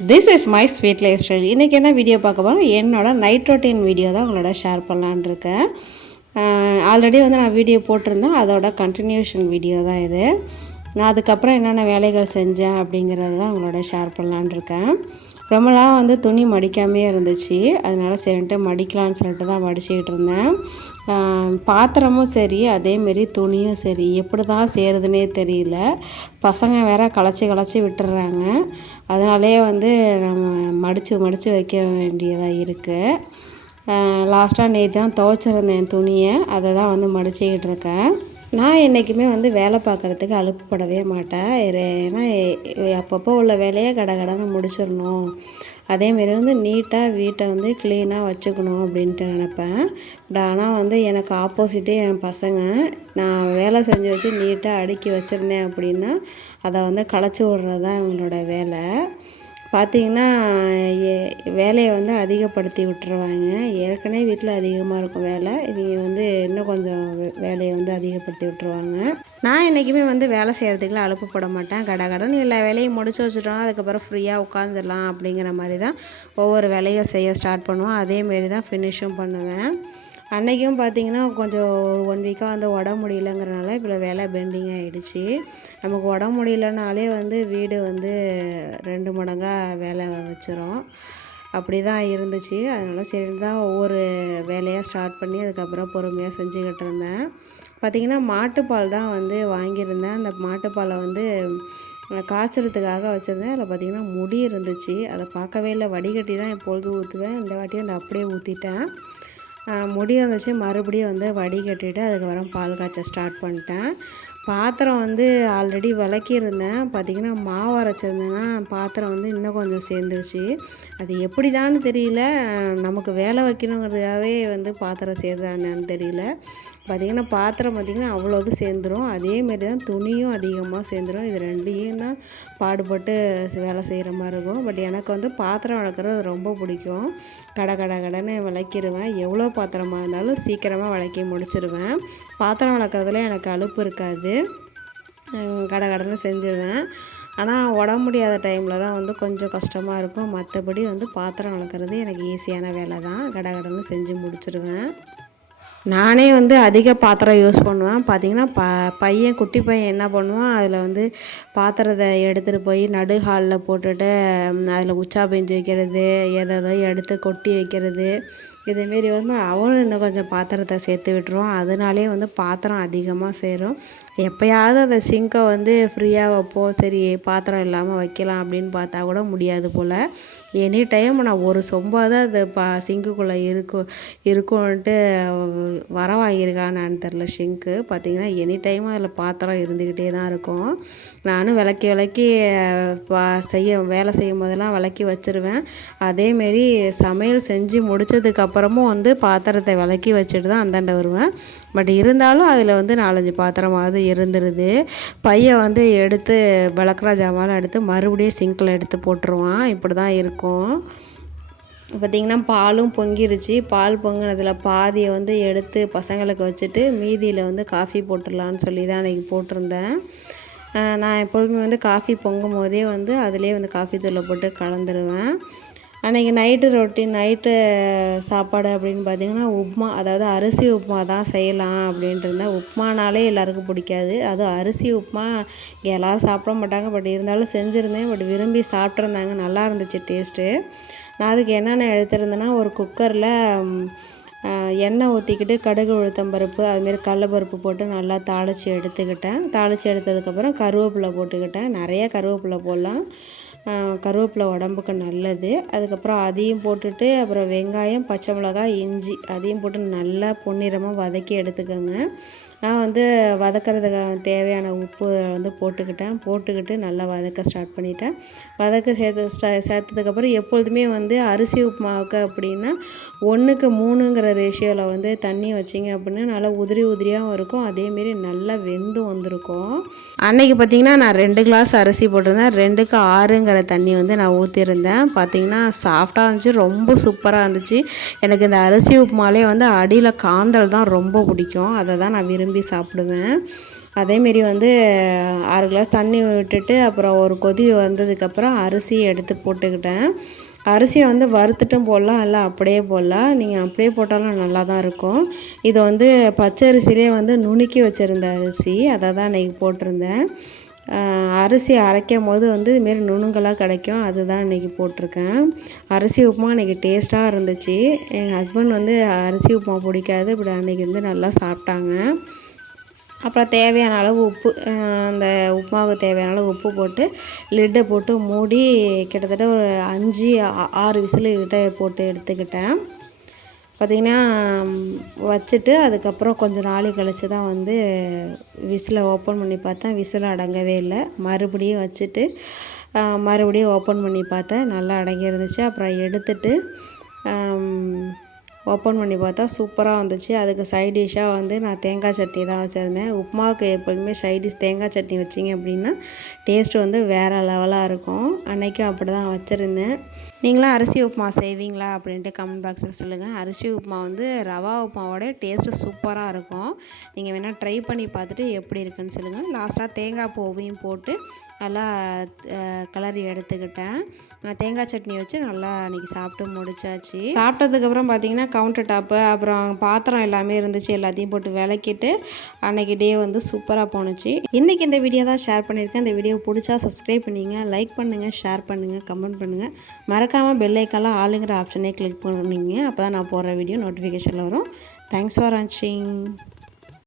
This is my sweet lifestyle இன்றைக்கி என்ன video பார்க்க போகிறோம் என்னோட நைட் ரொட்டீன் வீடியோ தான் உங்களோட ஷேர் பண்ணலான் இருக்கேன். ஆல்ரெடி வந்து நான் வீடியோ போட்டிருந்தேன். அதோட கண்டினியூஷன் வீடியோ தான் இது. நான் அதுக்கப்புறம் என்னென்ன வேலைகள் செஞ்சேன் அப்படிங்கிறது தான் உங்களோட ஷேர் பண்ணலான் இருக்கேன். ரொம்ப நாள் வந்து துணி மடிக்காமே இருந்துச்சு. அதனால் சரின்ட்டு மடிக்கலான்னு சொல்லிட்டு தான் மடிச்சுக்கிட்டு இருந்தேன். பாத்திரமும் சரி அதேமாரி துணியும் சரி. எப்படி தான் செய்கிறதுனே தெரியல. பசங்க வேற களைச்சி களைச்சி விட்டுறாங்க. அதனாலே வந்து நம்ம மடித்து மடித்து வைக்க வேண்டியதாக இருக்குது லாஸ்ட்டாக நேற்று தான் துவைச்சிருந்தேன் துணியை அதை தான் வந்து மடிச்சிக்கிட்டு இருக்கேன். நான் என்றைக்குமே வந்து வேலை பார்க்குறதுக்கு அலுப்புப்படவே மாட்டேன். ஏன்னா அப்பப்போ உள்ள வேலையை கடகடன்னு முடிச்சிடணும். அதேமாரி வந்து நீட்டாக வீட்டை வந்து க்ளீனாக வச்சுக்கணும் அப்படின்ட்டு நினப்பேன். பட் ஆனால் வந்து எனக்கு ஆப்போசிட்டே என் பசங்க நான் வேலை செஞ்சு வச்சு நீட்டாக அடுக்கி வச்சுருந்தேன் அப்படின்னா அதை வந்து களைச்சி விட்றது தான் இவங்களோட வேலை. பார்த்தீங்கன்னா வேலையை வந்து அதிகப்படுத்தி விட்டுருவாங்க. ஏற்கனவே வீட்டில் அதிகமாக இருக்கும் வேலை. இவங்க வந்து இன்னும் கொஞ்சம் வே- வேலையை வந்து அதிகப்படுத்தி விட்டுருவாங்க. நான் என்றைக்குமே வந்து வேலை செய்கிறதுக்குலாம் அலுப்புப்பட மாட்டேன். கட கடன்னு எல்லா வேலையும் முடிச்சு வச்சுட்டோம்னா அதுக்கப்புறம் ஃப்ரீயாக உட்காந்துடலாம் அப்படிங்கிற மாதிரி தான் ஒவ்வொரு வேலையை செய்ய ஸ்டார்ட் பண்ணுவோம். அதேமாரி தான் ஃபினிஷும் பண்ணுவேன். அன்றைக்கும் பார்த்தீங்கன்னா கொஞ்சம் ஒன் வீக்காக வந்து உடம்பு முடியலங்கிறனால இப்போ வேலை பெண்டிங் ஆகிடுச்சு நமக்கு உடம்பு முடியலனாலே வந்து வீடு வந்து ரெண்டு மடங்காக வேலை வச்சிரும். அப்படி தான் இருந்துச்சு. அதனால் சரி தான் ஒவ்வொரு வேலையாக ஸ்டார்ட் பண்ணி அதுக்கப்புறம் பொறுமையாக செஞ்சுக்கிட்டு இருந்தேன். பார்த்திங்கன்னா மாட்டுப்பால் தான் வந்து வாங்கியிருந்தேன். அந்த மாட்டுப்பாலை வந்து காய்ச்சறதுக்காக வச்சுருந்தேன். அதில் பார்த்திங்கன்னா முடி இருந்துச்சு. அதை பார்க்கவே இல்லை. வடிகட்டி தான் எப்பொழுதும் ஊற்றுவேன் இந்த வாட்டியும் அந்த அப்படியே ஊற்றிட்டேன் முடி வந்துச்சு மறுபடியும் வந்து வடிகட்டிட்டு அதுக்கப்புறம் பால் காய்ச்ச ஸ்டார்ட் பண்ணிட்டேன். பாத்திரம் வந்து ஆல்ரெடி விளக்கியிருந்தேன். பார்த்திங்கன்னா மாவு அரைச்சிருந்தேன்னா பாத்திரம் வந்து இன்னும் கொஞ்சம் சேர்ந்துருச்சு. அது எப்படி தெரியல. நமக்கு வேலை வைக்கணுங்கிறதுக்காகவே வந்து பாத்திரம் சேர்தா என்னன்னு தெரியல. பார்த்திங்கன்னா பாத்திரம் பார்த்திங்கன்னா அவ்வளோது சேர்ந்துடும் அதேமாரி தான் துணியும் அதிகமாக சேர்ந்துரும். இது ரெண்டையும் தான் பாடுபட்டு வேலை செய்கிற மாதிரி இருக்கும். பட் எனக்கு வந்து பாத்திரம் வளர்க்குறது ரொம்ப பிடிக்கும். கட கட கடைன்னு விளக்கிடுவேன் எவ்வளோ பாத்திரமாக இருந்தாலும் சீக்கிரமாக விளக்கி முடிச்சிடுவேன் பாத்திரம் வளர்க்குறதுல எனக்கு அலுப்பு இருக்காது. கடை கட செஞ்சிடுவேன் ஆனால் உடம்பு முடியாத டைமில் தான் வந்து கொஞ்சம் கஷ்டமாக இருக்கும். மற்றபடி வந்து பாத்திரம் வளர்க்குறது எனக்கு ஈஸியான வேலை தான். கட கடைன்னு செஞ்சு முடிச்சிடுவேன் நானே வந்து அதிக பாத்திரம் யூஸ் பண்ணுவேன். பார்த்தீங்கன்னா ப பையன் குட்டி பையன் என்ன பண்ணுவான் அதில் வந்து பாத்திரத்தை எடுத்துகிட்டு போய் நடு ஹாலில் போட்டுட்டு அதில் உச்சா பெஞ்சு வைக்கிறது எதோ எடுத்து கொட்டி வைக்கிறது இதேமாரி வந்து அவனும் இன்னும் கொஞ்சம் பாத்திரத்தை சேர்த்து விட்டுருவான். அதனாலே வந்து பாத்திரம் அதிகமாக சேரும். எப்போயாவது அந்த சிங்கை வந்து ஃப்ரீயாக வைப்போம் சரி பாத்திரம் இல்லாமல் வைக்கலாம் அப்படின்னு பார்த்தா கூட முடியாது போல். எனி டைம் நான் ஒரு சொம்பாவது அது பா சிங்குக்குள்ளே இருக்கும் இருக்கும்ன்ட்டு வர வாங்கியிருக்கானான்னு தெரில ஷிங்க்கு பார்த்தீங்கன்னா எனி டைம் அதில் பாத்திரம் இருந்துக்கிட்டே தான் இருக்கும். நானும் விளக்கி விளக்கி பா செய்ய வேலை செய்யும் போதெல்லாம் விளக்கி வச்சிருவேன். அதேமாரி சமையல் செஞ்சு முடிச்சதுக்கப்புறமும் வந்து பாத்திரத்தை விளக்கி வச்சுட்டு தான் அந்தாண்ட வருவேன். பட் இருந்தாலும் அதில் வந்து நாலஞ்சு பாத்திரமாவது இருந்துருது. பையன் வந்து எடுத்து விளக்குற ஜாமான் எடுத்து மறுபடியும் சிங்கில் எடுத்து போட்டுருவான். இப்படி தான் இருக்கும். பார்த்திங்கன்னா பாலும் பொங்கிடுச்சு பால் பொங்கினதில் பாதியை வந்து எடுத்து பசங்களுக்கு வச்சுட்டு மீதியில் வந்து காஃபி போட்டுடலான்னு சொல்லி தான் அன்றைக்கி போட்டிருந்தேன் நான் எப்போதுமே வந்து காஃபி பொங்கும் போதே வந்து அதிலே வந்து காஃபி தூளை போட்டு கலந்துருவேன். அன்றைக்கி நைட்டு ரொட்டி நைட்டு சாப்பாடு அப்படின்னு பார்த்தீங்கன்னா உப்மா அதாவது அரிசி உப்புமா தான் செய்யலாம் அப்படின்ட்டு இருந்தேன் உப்புமானாலே எல்லாருக்கும் பிடிக்காது. அதுவும் அரிசி உப்புமா இங்கே எல்லோரும் சாப்பிட மாட்டாங்க. பட் இருந்தாலும் செஞ்சுருந்தேன். பட் விரும்பி சாப்பிட்ருந்தாங்க நல்லா இருந்துச்சு டேஸ்ட்டு நான் அதுக்கு என்னென்ன எடுத்துருந்தேன்னா ஒரு குக்கரில் எண்ணெய் ஊற்றிக்கிட்டு கடுகு உளுத்தம்பருப்பு அதுமாரி கடலப்பருப்பு போட்டு நல்லா தாளித்து எடுத்துக்கிட்டேன். தாளித்து எடுத்ததுக்கப்புறம் கருவேப்பிலை போட்டுக்கிட்டேன். நிறைய கருவேப்பிலை போடலாம். கருவேப்பிலை உடம்புக்கு நல்லது. அதுக்கப்புறம் அதையும் போட்டுட்டு அப்புறம் வெங்காயம் பச்சை மிளகாய் இஞ்சி அதையும் போட்டு நல்லா பொன்னிறமாக வதக்கி எடுத்துக்கோங்க. நான் வந்து வதக்கிறதுக்கு தேவையான உப்பு வந்து போட்டுக்கிட்டேன். போட்டுக்கிட்டு நல்லா வதக்க ஸ்டார்ட் பண்ணிட்டேன். வதக்க சேர்த்து ஸ்டா சேர்த்ததுக்கப்புறம் எப்பொழுதுமே வந்து அரிசி உப்புமாவுக்கு அப்படின்னா ஒன்றுக்கு மூணுங்கிற ரேஷியோவில் வந்து தண்ணி வச்சிங்க அப்படின்னா நல்லா உதிரி உதிரியாகவும் இருக்கும். அதேமாரி நல்லா வெந்தும் வந்திருக்கும். அன்னைக்கு பார்த்தீங்கன்னா நான் ரெண்டு கிளாஸ் அரிசி போட்டிருந்தேன். ரெண்டுக்கு ஆறுங்கிற தண்ணி வந்து நான் ஊற்றிருந்தேன் பார்த்திங்கன்னா சாஃப்டாக இருந்துச்சு ரொம்ப சூப்பராக இருந்துச்சு. எனக்கு இந்த அரிசி உப்புமாலே வந்து அடியில் காந்தல் தான் ரொம்ப பிடிக்கும். அதை தான் நான் விரும்பி சாப்பிடுவேன். அதேமாரி வந்து ஆறு கிளாஸ் தண்ணி விட்டுட்டு அப்புறம் ஒரு கொதி வந்ததுக்கப்புறம் அரிசி எடுத்து போட்டுக்கிட்டேன். அரிசியை வந்து வறுத்துட்டும் போடலாம் இல்லை அப்படியே போடலாம். நீங்கள் அப்படியே போட்டாலும் நல்லா தான் இருக்கும். இதை வந்து பச்சை அரிசிலே வந்து நுணுக்கி வச்சுருந்த அரிசி அதை தான் இன்றைக்கி போட்டிருந்தேன். அரிசி அரைக்கும் போது வந்து இதுமாரி நுணுங்களாக கிடைக்கும் அதுதான் இன்றைக்கி போட்டிருக்கேன். அரிசி உப்புமா இன்றைக்கி டேஸ்ட்டாக இருந்துச்சு. எங்கள் ஹஸ்பண்ட் வந்து அரிசி உப்புமா பிடிக்காது இப்படி அன்றைக்கி வந்து நல்லா சாப்பிட்டாங்க. அப்புறம் தேவையான அளவு உப்பு அந்த உப்புமாவுக்கு தேவையான அளவு உப்பு போட்டு லிட்டை போட்டு மூடி கிட்டத்தட்ட ஒரு அஞ்சு ஆறு விசிலு கிட்ட போட்டு எடுத்துக்கிட்டேன். பார்த்திங்கன்னா வச்சுட்டு அதுக்கப்புறம் கொஞ்சம் நாளை கழித்து தான் வந்து விசிலை ஓப்பன் பண்ணி பார்த்தேன். விசில் அடங்கவே இல்லை. மறுபடியும் வச்சுட்டு மறுபடியும் ஓப்பன் பண்ணி பார்த்தேன். நல்லா அடங்கி இருந்துச்சு அப்புறம் எடுத்துட்டு ஓப்பன் பண்ணி பார்த்தா சூப்பராக வந்துச்சு. அதுக்கு சைட் டிஷ்ஷாக வந்து நான் தேங்காய் சட்னி தான் வச்சுருந்தேன். உப்புமாவுக்கு எப்போதுமே சைட் டிஷ் தேங்காய் சட்னி வச்சிங்க அப்படின்னா டேஸ்ட்டு வந்து வேறு லெவலாக இருக்கும். அன்றைக்கும் அப்படி தான் வச்சுருந்தேன். நீங்களாம் அரிசி உப்புமா செய்வீங்களா அப்படின்ட்டு கமெண்ட் பாக்ஸில் சொல்லுங்கள் அரிசி உப்புமா வந்து ரவா உப்புமாவோட டேஸ்ட்டு சூப்பராக இருக்கும். நீங்கள் வேணால் ட்ரை பண்ணி பார்த்துட்டு எப்படி இருக்குன்னு சொல்லுங்கள் லாஸ்ட்டாக தேங்காய் பூவையும் போட்டு நல்லா கிளறி எடுத்துக்கிட்டேன். தேங்காய் சட்னி வச்சு நல்லா அன்றைக்கி சாப்பிட்டு முடிச்சாச்சு. சாப்பிட்டதுக்கப்புறம் பார்த்திங்கன்னா கவுண்டர் டாப்பு அப்புறம் பாத்திரம் எல்லாமே இருந்துச்சு. எல்லாத்தையும் போட்டு விளக்கிட்டு அன்றைக்கி டே வந்து சூப்பராக போணுச்சு. இன்றைக்கி இந்த வீடியோ தான் ஷேர் பண்ணியிருக்கேன். இந்த வீடியோ பிடிச்சா சப்ஸ்கிரைப் பண்ணிங்க லைக் பண்ணுங்கள் ஷேர் பண்ணுங்கள் கமெண்ட் பண்ணுங்கள் மறக்காமல் பெல்லைக்கெல்லாம் ஆளுங்கிற ஆப்ஷனே கிளிக் பண்ணிங்க. அப்போ தான் நான் போடுற வீடியோ நோட்டிஃபிகேஷனில் வரும். தேங்க்ஸ் ஃபார் வாட்சிங்